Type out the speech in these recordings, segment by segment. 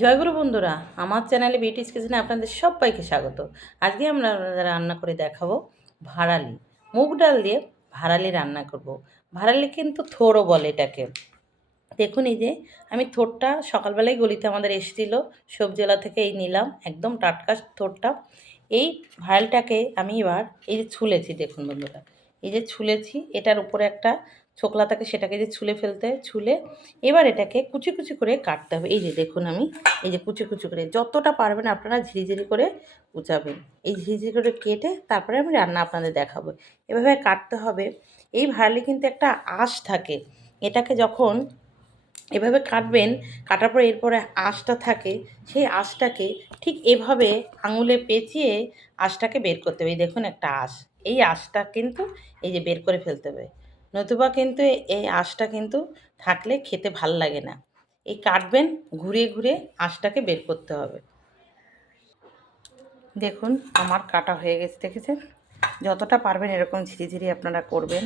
জয়গুরু বন্ধুরা, আমার চ্যানেলে বিউটিস কিচেনে আপনাদের সবাইকে স্বাগত। আজকে আমরা রান্না করে দেখাবো ভাড়ালি। মুগ ডাল দিয়ে ভাড়ালি রান্না করব। ভাড়ালি কিন্তু থোড়ও বলে এটাকে। দেখুন এই যে আমি থোড়টা সকালবেলায় গলিতে আমাদের এসেছিলো, সবজিওয়ালা থেকে এই নিলাম, একদম টাটকা থোড়টা। এই ভাড়ালটাকে আমি এবার এই যে ছুলেছি, দেখুন বন্ধুরা, এই যে ছুলেছি, এটার উপরে একটা ছোকলা থাকে, সেটাকে যে ছুলে ফেলতে ছুলে এবার এটাকে কুচি কুচি করে কাটতে হবে। এই যে দেখুন আমি এই যে কুচি কুচি করে যতটা পারবেন আপনারা ঝিরিঝিরি করে কুচাবেন। এই ঝিরিঝিরি করে কেটে তারপরে আমি রান্না আপনাদের দেখাবো। এভাবে কাটতে হবে। এই ভাড়ালি কিন্তু একটা আঁশ থাকে, এটাকে যখন এভাবে কাটবেন, কাটার পর এরপরে আঁশটা থাকে, সেই আঁশটাকে ঠিক এভাবে আঙুলে পেঁচিয়ে আঁশটাকে বের করতে হবে। এই দেখুন একটা আঁশ, এই আঁশটা কিন্তু এই যে বের করে ফেলতে হবে, নতুবা কিন্তু এই আঁশটা কিন্তু থাকলে খেতে ভাল লাগে না। এই কাটবেন, ঘুরিয়ে ঘুরিয়ে আঁশটাকে বের করতে হবে। দেখুন আমার কাটা হয়ে গেছে, দেখেছেন? যতটা পারবেন এরকম ঝিরিঝিরি আপনারা করবেন,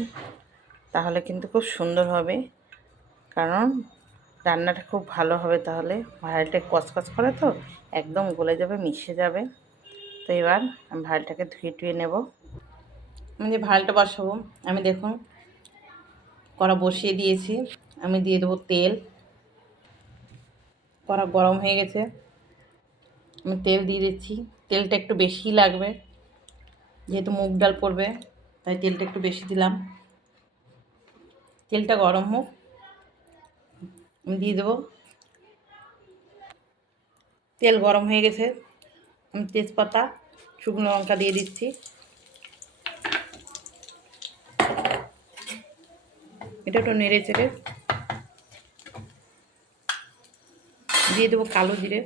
তাহলে কিন্তু খুব সুন্দর হবে, কারণ রান্নাটা খুব ভালো হবে। তাহলে ভাড়ালটা কচকচ করে তো একদম গলে যাবে, মিশে যাবে। তো এবার আমি ভাড়ালটাকে ধুয়ে টুয়ে নেব। আমি যে ভাড়ালটা বসাবো, আমি দেখুন কড়া বসিয়ে দিয়েছি। আমি দিয়ে দেবো তেল। কড়া গরম হয়ে গেছে, আমি তেল দিয়ে দিচ্ছি। তেলটা একটু বেশিই লাগবে, যেহেতু মুগ ডাল পড়বে, তাই তেলটা একটু বেশি দিলাম। তেলটা গরম হোক, আমি দিয়ে দেবো। তেল গরম হয়ে গেছে, আমি তেজপাতা, শুকনো লঙ্কা দিয়ে দিচ্ছি। এটা একটু নেড়ে চেড়ে দিয়ে দেবো কালো জিরে।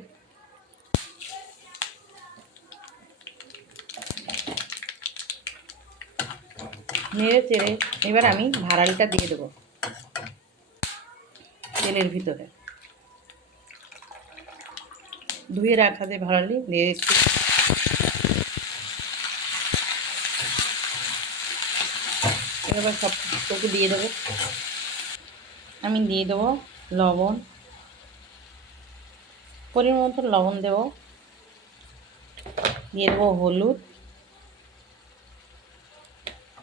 নেড়ে চেড়ে এবার আমি ভাড়ালিটা দিয়ে দেবো তেলের ভিতরে। ধুয়ে রাখা যে ভাড়ালি দিয়ে দিচ্ছি। এবার সবটুকু দিয়ে দেবো। আমি দিয়ে দেবো লবণ, পরিমাণ মতো লবণ দেবো। দিয়ে দেবো হলুদ,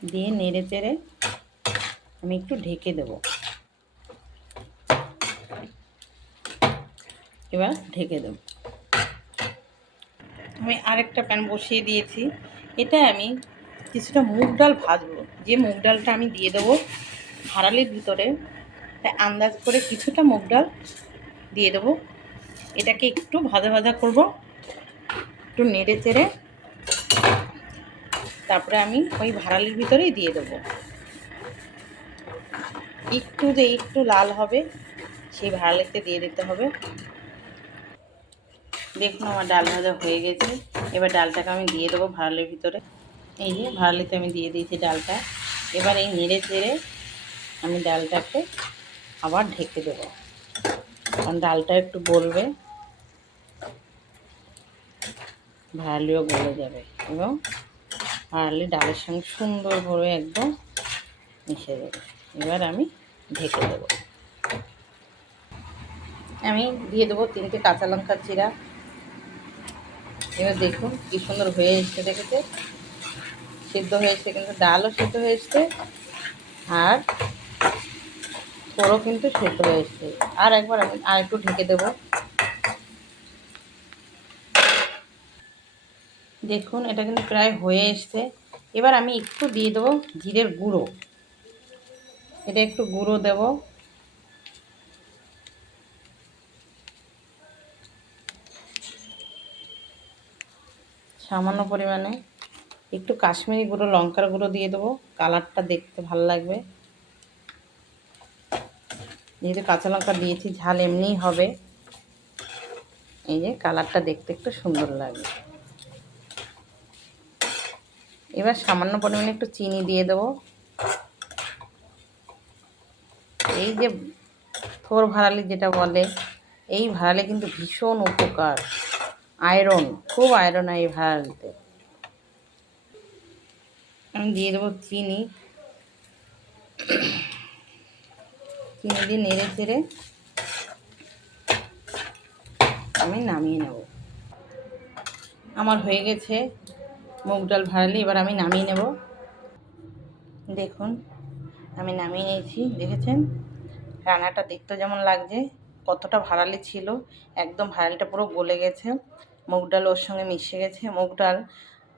দিয়ে নেড়ে চেড়ে আমি একটু ঢেকে দেবো। এবার ঢেকে দেবো। আমি আরেকটা প্যান বসিয়ে দিয়েছি। এটা আমি কিছুটা মুগ ডাল ভাজবো। যে মুগ ডালটা আমি দিয়ে দেবো ভাড়ালির ভিতরে, তাই আন্দাজ করে কিছুটা মুগ ডাল দিয়ে দেবো। এটাকে একটু ভাজা ভাজা করব, একটু নেড়ে চেড়ে তারপরে আমি ওই ভাড়ালির ভিতরেই দিয়ে দেবো। একটু লাল হবে সেই ভাড়ালিতে দিয়ে দিতে হবে। দেখুন আমার ডাল ভাজা হয়ে গেছে। এবার ডালটাকে আমি দিয়ে দেবো ভাড়ালির ভিতরে। এই যে ভাড়ালিতে আমি দিয়ে দিয়েছি ডালটা। এবার এই নেড়ে চেড়ে আমি ডালটাকে আবার ঢেকে দেবো, কারণ ডালটা একটু গলবে, ভাড়ালিও গলে যাবে এবং ভাড়ালি ডালের সঙ্গে সুন্দরভাবে একদম মিশে যাবে। এবার আমি ঢেকে দেবো। আমি দিয়ে দেবো 3টে কাঁচা লঙ্কা চিরা। এবার দেখুন কী সুন্দর হয়ে এসছে, দেখেছে? সিদ্ধ হয়েছে, কিন্তু ডালও সিদ্ধ হয়েছে আর থোড়ও কিন্তু সিদ্ধ হয়েছে। আর একবার আমি আর একটু ঢেকে দেবো। দেখুন এটা কিন্তু প্রায় হয়ে এসছে। এবার আমি একটু দিয়ে দেবো জিরের গুঁড়ো। এটা একটু গুঁড়ো দেব। সামান্য পরিমাণে একটু কাশ্মীরি গুঁড়ো, লঙ্কার গুঁড়ো দিয়ে দেবো, কালারটা দেখতে ভালো লাগবে। যেহেতু কাঁচা লঙ্কা দিয়েছি, ঝাল এমনিই হবে, এই যে কালারটা দেখতে একটু সুন্দর লাগবে। এবার সামান্য পরিমাণে একটু চিনি দিয়ে দেবো। এই যে থোড় ভাড়ালি যেটা বলে, এই ভাড়ালি কিন্তু ভীষণ উপকার, আয়রন, খুব আয়রন হয় এই ভাড়ালিতে। আমি দিয়ে দেবো চিনি। চিনি দিয়ে নেড়ে চেড়ে আমি নামিয়ে নেব। আমার হয়ে গেছে মুগ ডাল ভাড়ালি, এবার আমি নামিয়ে নেব। দেখুন আমি নামিয়ে নিয়েছি, দেখেছেন রান্নাটা দেখতে যেমন লাগছে, কতটা ভাড়ালি ছিল, একদম ভাড়ালিটা পুরো গলে গেছে, মুগ ডাল ওর সঙ্গে মিশে গেছে। মুগ ডাল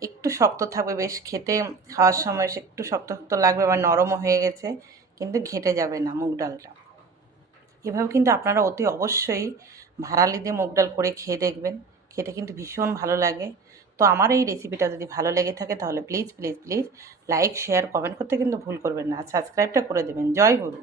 একটু শক্ত থাকবে, বেশ খেতে খাওয়ার সময় একটু শক্ত শক্ত লাগবে, আবার নরমও হয়ে গেছে, কিন্তু ঘেটে যাবে না মুগ ডালটা। এভাবে কিন্তু আপনারা অতি অবশ্যই ভাড়ালি দিয়ে মুগ ডাল করে খেয়ে দেখবেন, খেতে কিন্তু ভীষণ ভালো লাগে। তো আমার এই রেসিপিটা যদি ভালো লেগে থাকে তাহলে please please please like share comment করতে কিন্তু ভুল করবেন না, সাবস্ক্রাইবটা করে দেবেন। জয় গুরু।